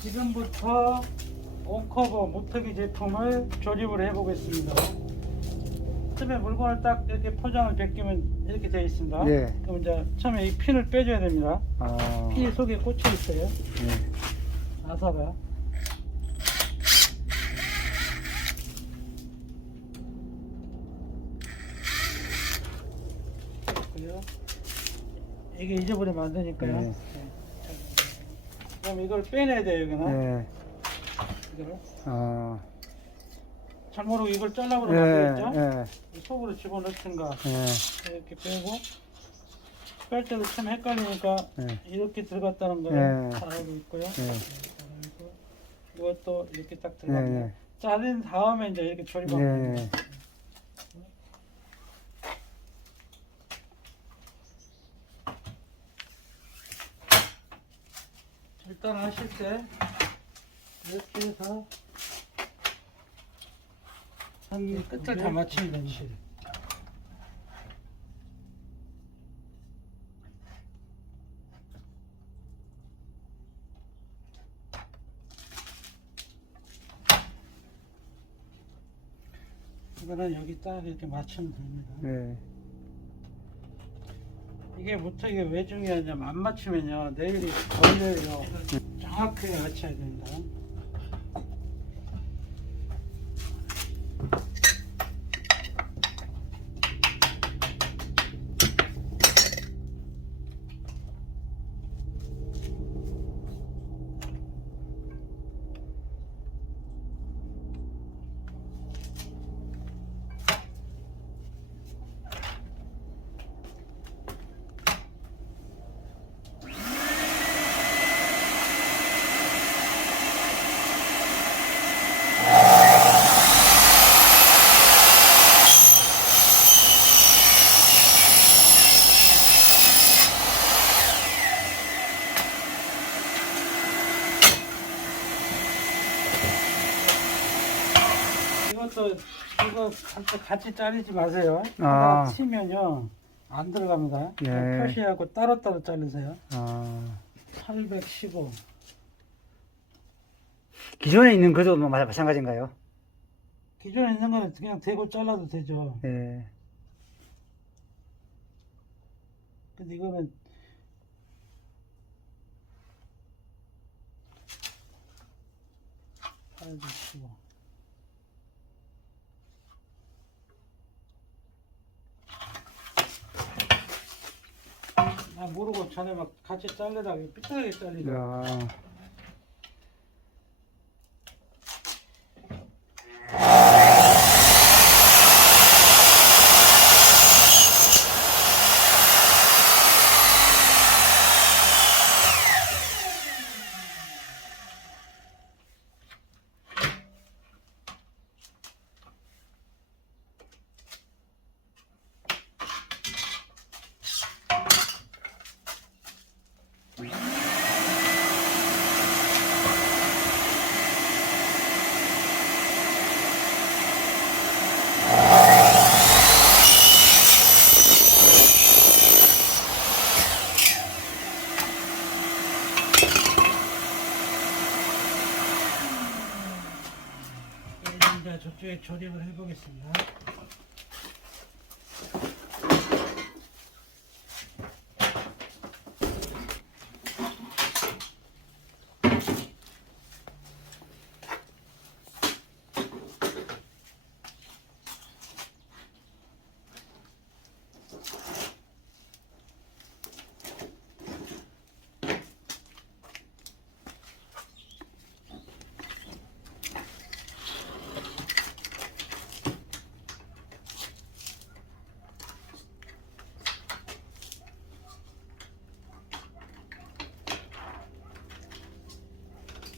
지금부터 온커버 모터기 제품을 조립을 해 보겠습니다. 처음에 물건을 딱 이렇게 포장을 벗기면 이렇게 되어 있습니다. 네. 그럼 이제 처음에 이 핀을 빼줘야 됩니다. 핀이 속에 꽂혀 있어요. 네. 나사가. 그리고 이게 잊어버리면 안 되니까요. 네. 그럼 이걸 빼내야 돼요, 여기는. 네. 이거를. 잘못하고 이걸 잘라버리면 안 되겠죠? 네. 속으로 집어넣든가 네. 이렇게 빼고, 뺄 때도 참 헷갈리니까 네. 이렇게 들어갔다는 걸 네. 잘 알고 있고요. 네. 잘 알고, 이것도 이렇게 딱 네. 들어갑니다. 네. 자른 다음에 이제 이렇게 조립하면 네. 됩니다. 일단 하실 때 이렇게 해서 한 끝을 다 맞추면 됩니다. 이거는 여기 딱 이렇게 맞추면 됩니다. 네. 이게 무턱이 왜 중요하냐면 안 맞추면요 내일이 걸려요. 정확하게 맞춰야 됩니다. 이것도 이거 같이 자르지 마세요. 하나 치면요 안 들어갑니다. 네. 표시하고 따로따로 자르세요. 815. 기존에 있는 거도 마찬가지인가요? 기존에 있는 거는 그냥 대고 잘라도 되죠. 네. 근데 이거는 (815) 나 모르고 전에 막 같이 자르다가 삐뚤하게 잘리죠. 야. 이제 저쪽에 조립을 해보겠습니다.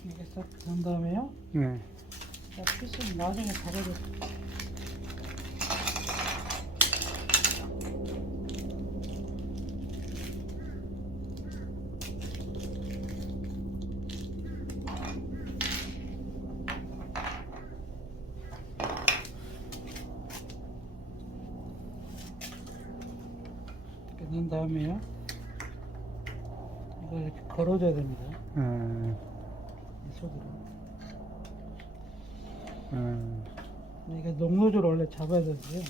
이렇게 싹 한 다음에요. 네. 자, 피스는 나중에 가려도 이렇게 넣은 다음에요. 이걸 이렇게 걸어줘야 됩니다. 묻혀들어. 음. 이게 녹노즐을 원래 잡아야 되는데요.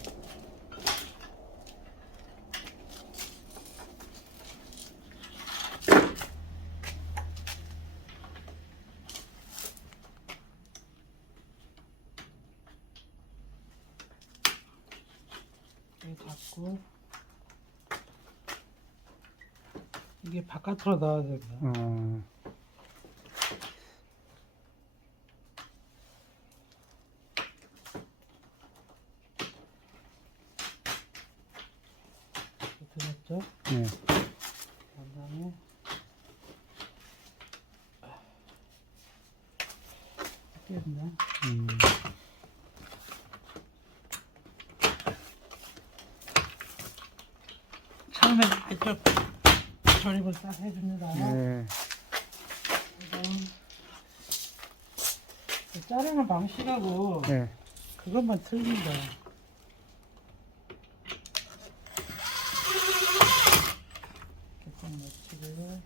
이렇게 잡고 이게 바깥으로 나와야 됩니다. 들었죠? 네. 그다음에 깼나? 처음에 이쪽 조립을 딱 해줍니다. 네. 자르는 방식하고 네. 그것만 틀린다. 계속 넣치고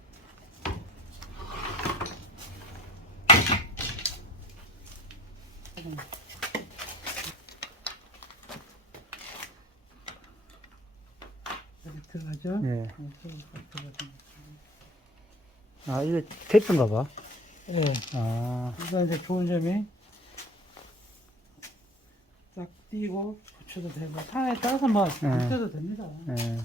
여기 들어가죠? 네. 들어가죠. 아, 이거 테이프인가 봐. 예. 아, 이거 이제 좋은 점이 딱 띄고 붙여도 되고 상에 따라서 뭐 붙여도 됩니다. 네.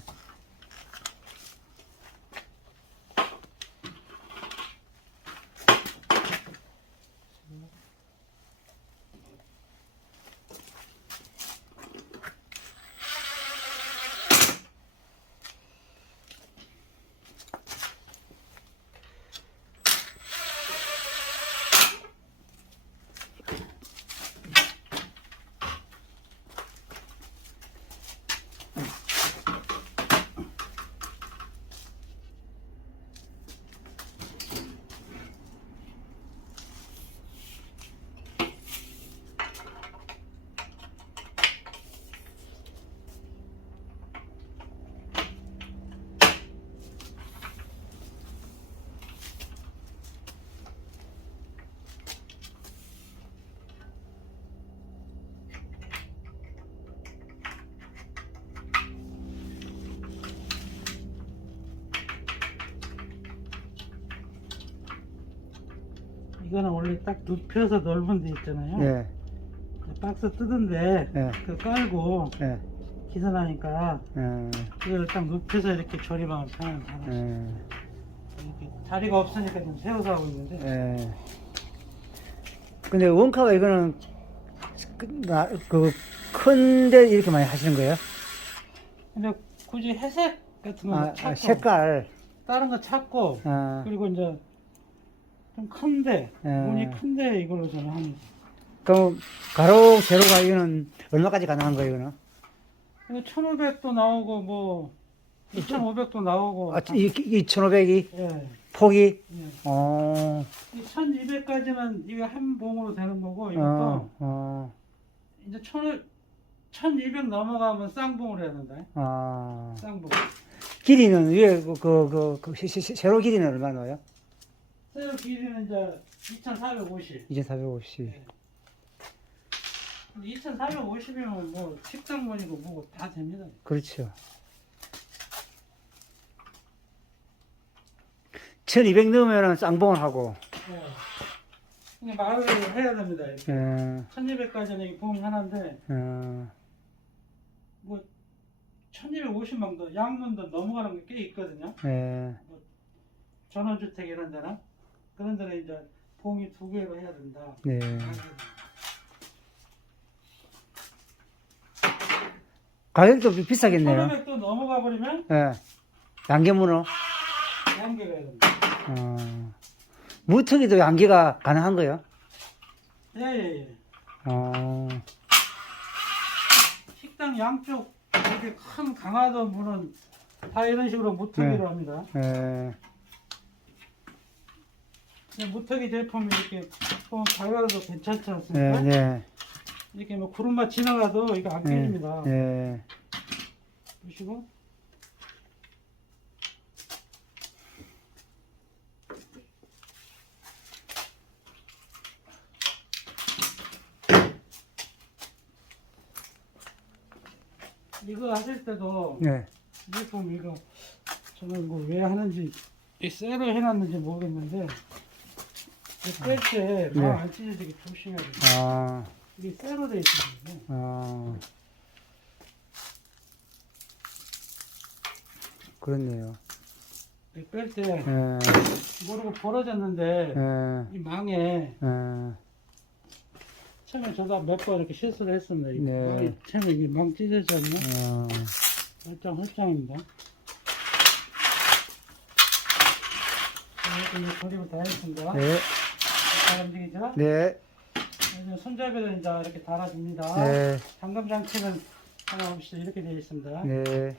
이거는 원래 딱 눕혀서 넓은 데 있잖아요. 네. 박스 뜯은데 네. 그 깔고 네. 기선하니까 네. 이걸 딱 눕혀서 이렇게 조립하면 편합니다. 네. 이렇게 다리가 없으니까 좀 세워서 하고 있는데 네. 근데 원카가 이거는 그 큰데 이렇게 많이 하시는 거예요? 근데 굳이 회색 같은 거 아, 찾고 색깔. 다른 거 찾고 아, 그리고 이제 좀 큰데 문이 큰데 이걸로 저는 합니다. 그럼 가로 세로가 이거는 얼마까지 가능한 거예요, 이거는? 이거 1500도 나오고 뭐 2500도 나오고 아, 이 1500이 예, 폭이? 예. 어, 이 1200까지는 이게 한 봉으로 되는 거고 이것도 이제 1200 넘어가면 쌍봉을 해야 된다. 쌍봉. 길이는 위에 세로 길이는 얼마 나와요? 세로 길이는 이제 2450. 2450. 네. 2450이면 뭐 식당문이고 뭐고 다 됩니다. 그렇죠. 1200 넣으면 쌍봉을 하고. 네. 그냥 말을 해야 됩니다. 이렇게. 1200까지는 봉 하나인데 뭐 1250만도 양문도 넘어가는 게 꽤 있거든요. 뭐 전원주택 이런 데는 그런 데는 이제 봉이 2개로 해야 된다. 네. 가격도 비싸겠네요. 1500도 넘어가 버리면 예. 양계문어. 양계가 해야 됩니다. 무턱이도 양계가 가능한 거예요? 예예예. 어. 식당 양쪽 이렇게 큰 강화도 문은 다 이런 식으로 무턱이로 합니다. 예. 무턱이 제품이 이렇게 보면 밝아도 괜찮지 네, 않습니까? 네. 이렇게 뭐 구름만 지나가도 이거 안 깨집니다. 네. 보시고 이거 하실 때도 네. 제품 이거 저는 뭐 왜 하는지 이 쇠로 해놨는지 모르겠는데 뺄때 네. 막 안 찢어지게 조심해야 돼요. 아, 이게 쇠로 돼 있거든요. 아. 그렇네요. 뺄때 예, 모르고 벌어졌는데 예, 이 망에 예. 처음에 저도 몇 번 이렇게 실수를 했습니다. 이 네. 망이 처음에 이게 망 찢어졌네. 어, 헐짱헐짱입니다. 이제 조립을 다 했습니다. 네, 잘 움직이죠? 네, 이제 손잡이를 이제 이렇게 달아줍니다. 네, 잠금 장치는 하나 없이 이렇게 되어 있습니다. 네.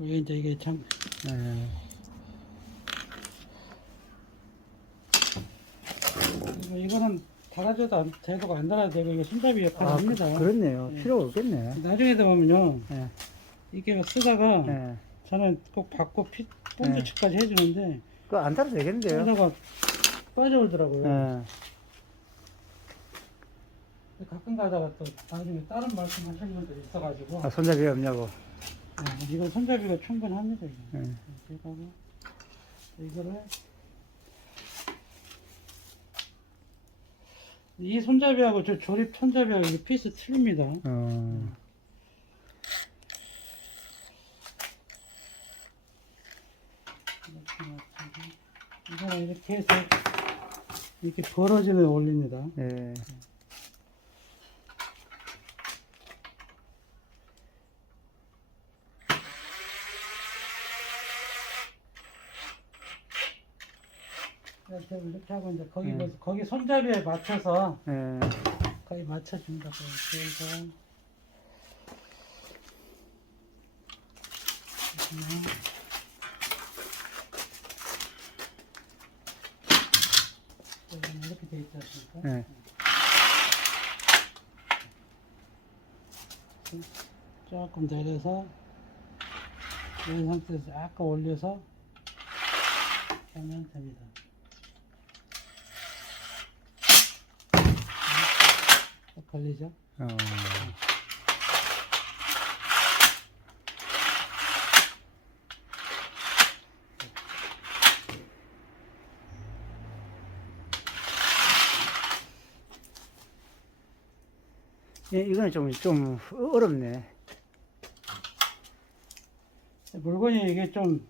이게 참 예. 이거는 달아줘도 제도가 안 달아도 되고 이거 손잡이 역할을 아, 합니다. 그렇네요. 예. 필요가 없겠네. 나중에도 보면요, 예, 이게 쓰다가 예. 저는 꼭 받고 본드칠까지 해주는데 그거 안 따도 되겠는데요? 그러다가 빠져오더라고요. 예. 가끔 가다가 또 나중에 다른 말씀 하시는 분들이 있어가지고 아, 손잡이 없냐고. 이거 손잡이가 충분합니다. 이거. 예. 제가 이거를 이 손잡이하고 저 조립 손잡이하고 이게 피스 틀립니다. 어, 이거는 이렇게 해서 이렇게 벌어지는 올립니다. 예. 이렇게 하고 이제 거기 네. 거기 손잡이에 맞춰서 예. 거기 맞춰줍니다. 그래서 이렇게 돼 있지 않습니까? 예. 조금 내려서 이런 상태에서 약간 올려서 하면 됩니다. 걸리죠? 어. 예, 이거는 좀 어렵네. 물건이 이게 좀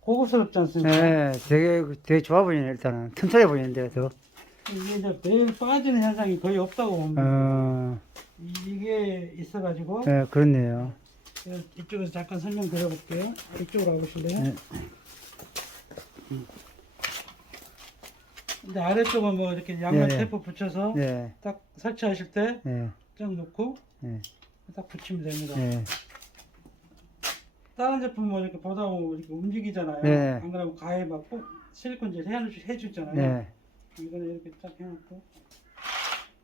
고급스럽지 않습니까? 예, 되게 좋아 보이네, 일단은. 튼튼해 보이는데, 더. 이게 이제 매일 빠지는 현상이 거의 없다고 봅니다. 어, 이게 있어가지고 예, 그렇네요. 제가 이쪽에서 잠깐 설명드려볼게요. 이쪽으로 와보실래요? 네. 근데 아래쪽은 뭐 이렇게 양면 네. 테이프 붙여서 네, 딱 설치하실 때 네, 쫙 놓고 네, 딱 붙이면 됩니다. 네. 다른 제품 뭐 이렇게 보다 보면 이렇게 움직이잖아요. 네. 안 그러면 가에 막 실리콘질 해주잖아요. 네. 이거는 이렇게 딱 해놓고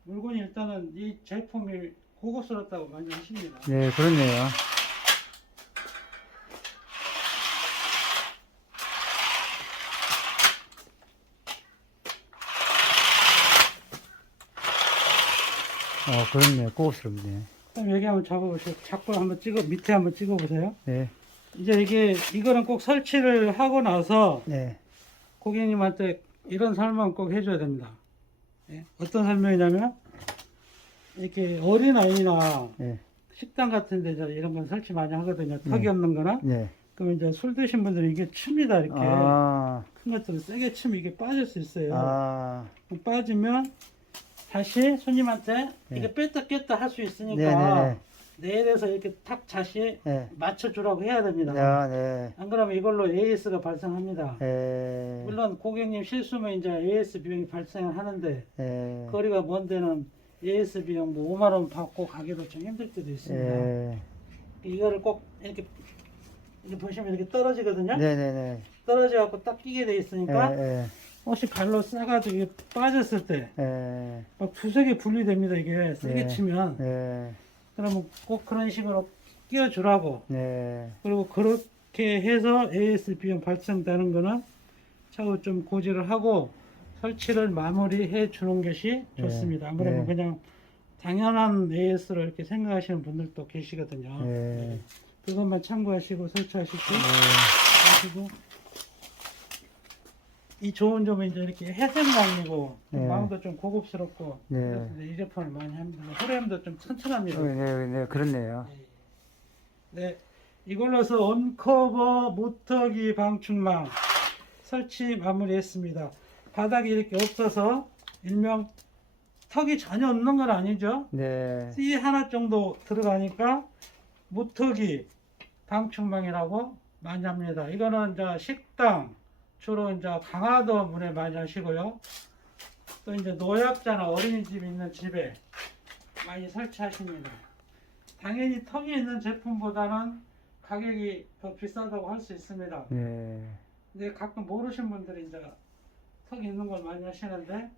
물건이 일단은 이 제품이 고급스럽다고 많이 하십니다. 네, 그렇네요. 그렇네. 고급스럽네. 그럼 여기 한번 잡아보세요. 잡고 한번 밑에 한번 찍어보세요. 네, 이제 이거는 꼭 설치를 하고 나서 네, 고객님한테 이런 설명 꼭 해줘야 됩니다. 예? 어떤 설명이냐면 이렇게 어린아이나 네, 식당 같은 데 이런 건 설치 많이 하거든요. 턱이 네. 없는 거나. 네. 그럼 이제 술 드신 분들은 이게 칩니다. 이렇게 아, 큰 것들은 세게 치면 이게 빠질 수 있어요. 아, 그럼 빠지면 다시 손님한테 네. 이게 뺐다 꼈다 할 수 네, 있으니까 네, 내일에서 이렇게 탁 다시 네. 맞춰주라고 해야 됩니다. 아, 네, 안 그러면 이걸로 AS가 발생합니다. 네, 물론 고객님 실수면 이제 AS 비용이 발생을 하는데 네, 거리가 먼 데는 AS 비용 뭐 5만 원 받고 가기도 좀 힘들 때도 있습니다. 네, 이거를 꼭 이렇게 보시면 이렇게 떨어지거든요. 네, 네, 네, 떨어져 갖고 딱 끼게 돼 있으니까 네, 혹시 발로 싸가지고 이게 빠졌을 때 네, 막 두세 개 분리됩니다. 이게 세게 네. 치면 네, 그러면 꼭 그런 식으로 끼워주라고. 네, 그리고 그렇게 해서 AS 비용 발생되는 거는 차후 좀 고지를 하고 설치를 마무리해 주는 것이 좋습니다. 아무래도 네. 그냥 당연한 AS로 이렇게 생각하시는 분들도 계시거든요. 네. 그것만 참고하시고 설치하시고 하시고 이 좋은 점은 이제 이렇게 회색망이고 네. 망도 좀 고급스럽고 네. 그래서 이제 이 제품을 많이 합니다. 프레임도 좀 튼튼합니다. 네, 그렇네요. 네, 이걸로서 온커버 모터기 방충망 설치 마무리했습니다. 바닥이 이렇게 없어서 일명 턱이 전혀 없는 건 아니죠. 네. C 하나 정도 들어가니까 모터기 방충망이라고 많이 합니다. 이거는 이제 식당 주로 이제 강화도 문에 많이 하시고요. 또 이제 노약자나 어린이집 있는 집에 많이 설치하십니다. 당연히 턱이 있는 제품보다는 가격이 더 비싸다고 할 수 있습니다. 네. 근데 가끔 모르신 분들이 이제 턱이 있는 걸 많이 하시는데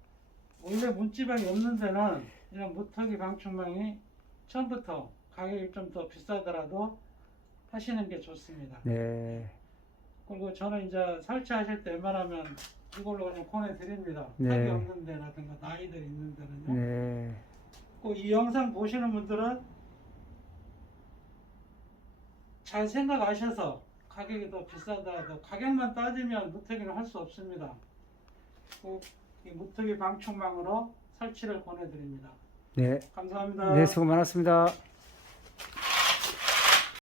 원래 문지방이 없는 데는 이런 무턱이 방충망이 처음부터 가격이 좀 더 비싸더라도 하시는 게 좋습니다. 네. 그리고 저는 이제 설치하실 때 웬만하면 이걸로 그냥 보내드립니다. 네. 턱이 없는 데라든가 나이들 있는 데는요. 네. 꼭 이 영상 보시는 분들은 잘 생각하셔서 가격이 더 비싸더라도 가격만 따지면 무턱이는 할 수 없습니다. 꼭 이 무턱이 방충망으로 설치를 보내드립니다. 네. 감사합니다. 네, 수고 많았습니다.